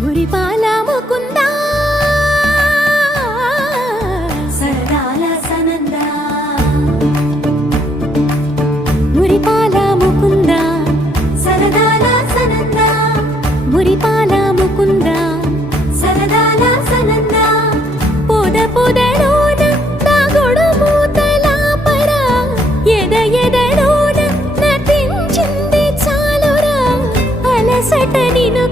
మురిపాల ముకుందా సరదాల సనందా మురిపాల ముకుందా సరదాల సనందా మురిపాల ముకుందా సరదాల సనందా పొద పొదలోన తాగుడు మూతల పరా ఎద ఎదలోన నటించింది చాలురా అలసట నిను